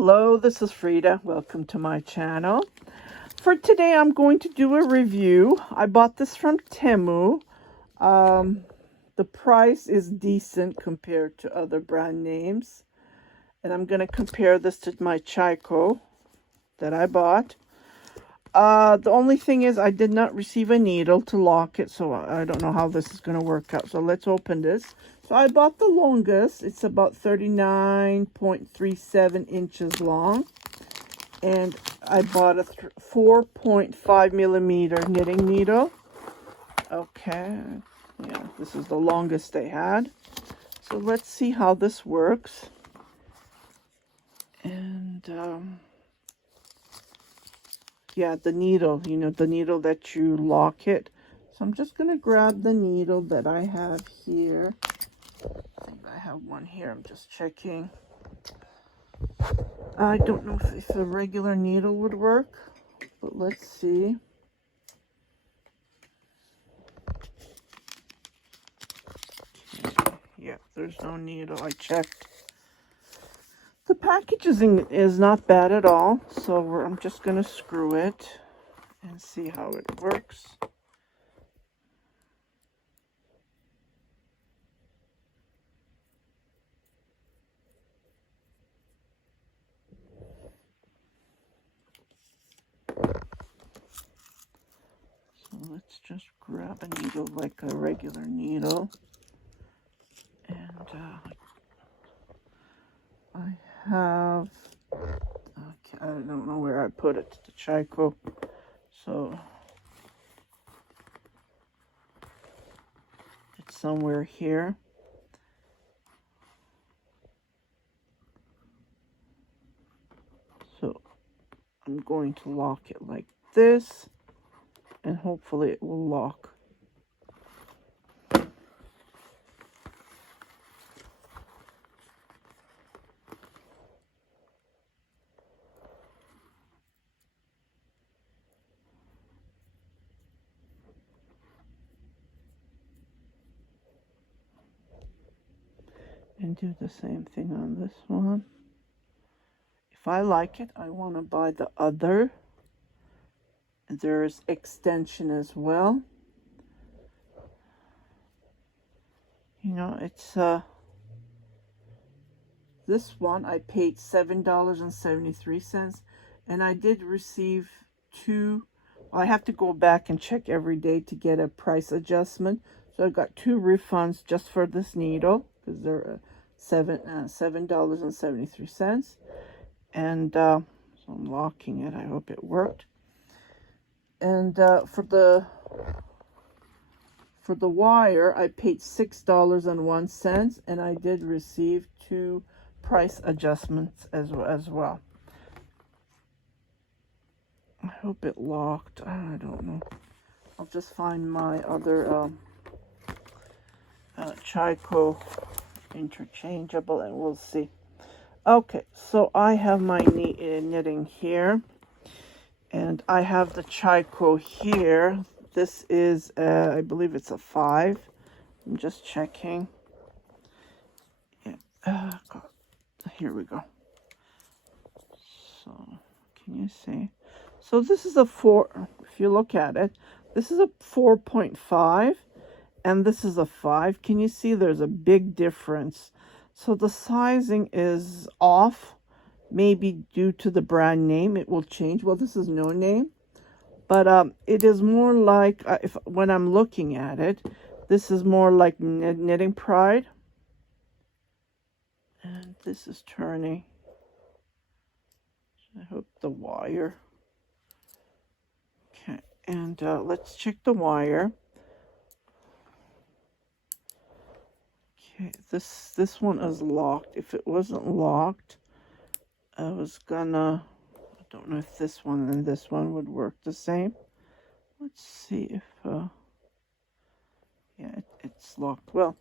Hello, this is Frida. Welcome to my channel. For today, I'm going to do a review. I bought this from Temu. The price is decent compared to other brand names. And I'm going to compare this to my Chico that I bought. The only thing is I did not receive a needle to lock it, so I don't know how this is going to work out. So let's open this. So I bought the longest. It's about 39.37 inches long. And I bought a 4.5 millimeter knitting needle. Okay. Yeah, this is the longest they had. So let's see how this works. And yeah, the needle, you know, the needle that you lock it. So I'm just going to grab the needle that I have here. I think I have one here. I'm just checking. I don't know if a regular needle would work, but let's see. Okay. Yeah, there's no needle. I checked. The packaging is not bad at all, so I'm just going to screw it and see how it works. So let's just grab a needle like a regular needle. And I have, okay, I don't know where I put it, the Chico. So it's somewhere here. So I'm going to lock it like this, and hopefully it will lock. And do the same thing on this one. If I like it, I want to buy the other. There's extension as well. You know, it's this one I paid $7.73, and I did receive two. Well, I have to go back and check every day to get a price adjustment. So I got two refunds just for this needle because they're $7.73. And so I'm locking it. I hope it worked. And for the wire, I paid $6.01, and I did receive two price adjustments as well. I hope it locked. I don't know. I'll just find my other Chico Interchangeable, and we'll see. Okay, so I have my knitting here, and I have the Chico here. This is, I believe it's a 5. I'm just checking. Yeah, God. Here we go. So, can you see? So this is a 4. If you look at it, this is a 4.5, and this is a 5. Can you see there's a big difference? So the sizing is off, maybe due to the brand name. It will change. Well, this is no name, but it is more like, when I'm looking at it, this is more like Knitting Pride. And this is turning. I hope the wire. Okay, and let's check the wire. Okay, this one is locked. If it wasn't locked, I was gonna, I don't know if this one and this one would work the same. Let's see if, yeah, it's locked. Well,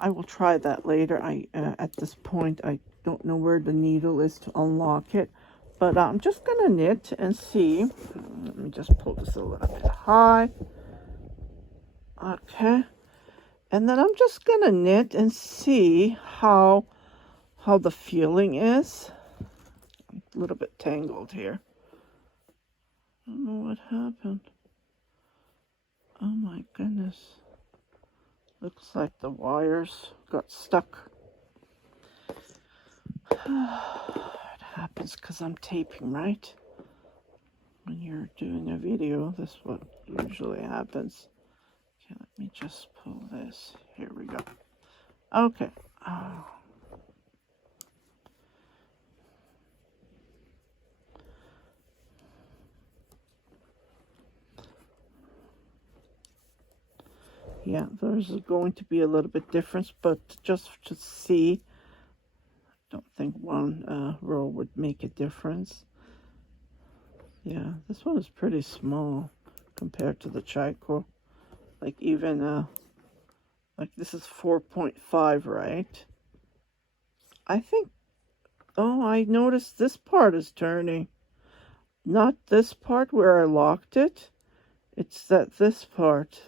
I will try that later. At this point, I don't know where the needle is to unlock it, but I'm just gonna knit and see. Let me just pull this a little bit high. Okay. And then I'm just gonna knit and see how the feeling is. a little bit tangled here. I don't know what happened. Oh my goodness. Looks like the wires got stuck. It happens because I'm taping, right? When you're doing a video, this is what usually happens. Okay, let me just pull this. Here we go. Okay. Yeah, there's going to be a little bit difference, but just to see, I don't think one row would make a difference. Yeah, this one is pretty small compared to the Chico. Like even, like this is 4.5, right? I think, oh, I noticed this part is turning. Not this part where I locked it. It's this part.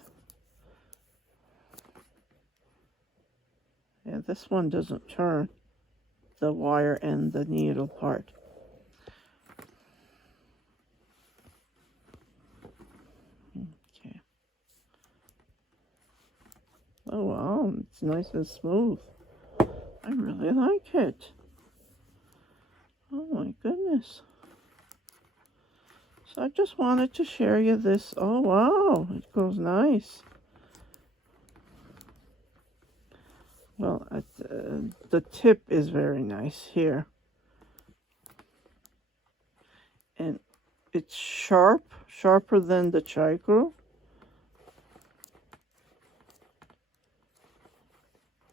Yeah, this one doesn't turn, the wire and the needle part. Okay. Oh wow, it's nice and smooth. I really like it. Oh my goodness. So I just wanted to share you this. Oh wow, it goes nice. Well, the tip is very nice here. And it's sharp, sharper than the Chico.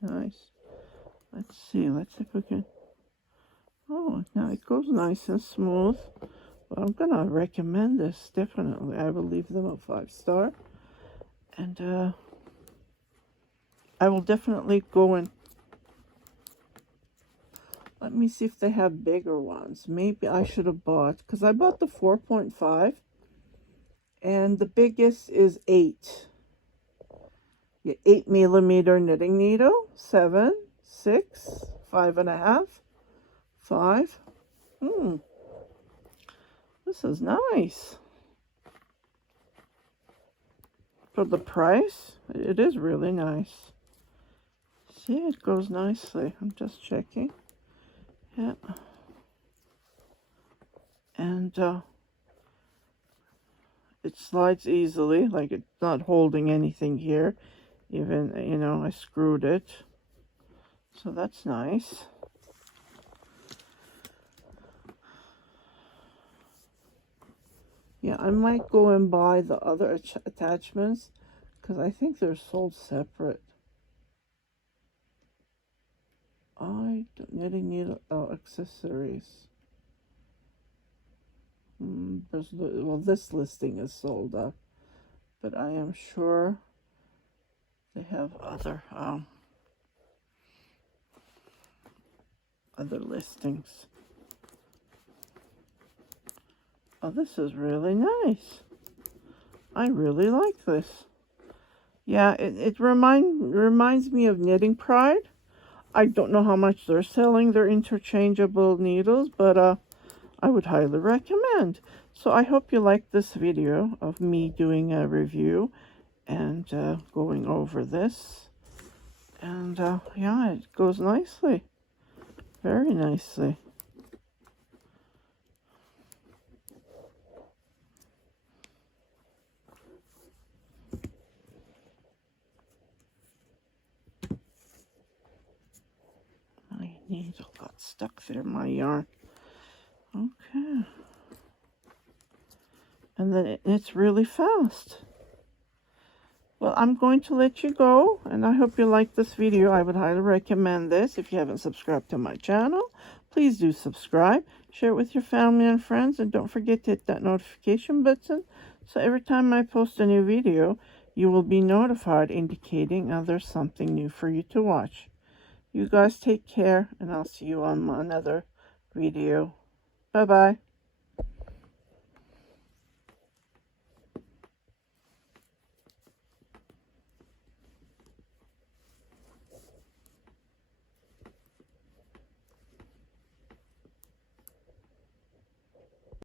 Nice. Let's see if we can. Oh, now it goes nice and smooth. Well, I'm gonna recommend this, definitely. I will leave them a 5-star. And I will definitely go and let me see if they have bigger ones. Maybe I should have bought, because I bought the 4.5 and the biggest is 8. Yeah, 8mm knitting needle, 7, 6, 5.5, 5. This is nice. For the price, it is really nice. See, it goes nicely. I'm just checking. Yeah. And it slides easily, like it's not holding anything here. Even, you know, I screwed it. So that's nice. Yeah, I might go and buy the other attachments because I think they're sold separate. Knitting needle accessories. Well, this listing is sold up, but I am sure they have other listings. Oh, this is really nice. I really like this. Yeah, it reminds me of Knitting Pride. I don't know how much they're selling their interchangeable needles, but I would highly recommend. So I hope you like this video of me doing a review and going over this. And yeah, it goes nicely. Very nicely. My needle got stuck there, my yarn. Okay. And then it's really fast. Well, I'm going to let you go, and I hope you like this video. I would highly recommend this. If you haven't subscribed to my channel, please do subscribe. Share it with your family and friends, and don't forget to hit that notification button, so every time I post a new video, you will be notified, indicating there's something new for you to watch. You guys take care, and I'll see you on another video. Bye-bye.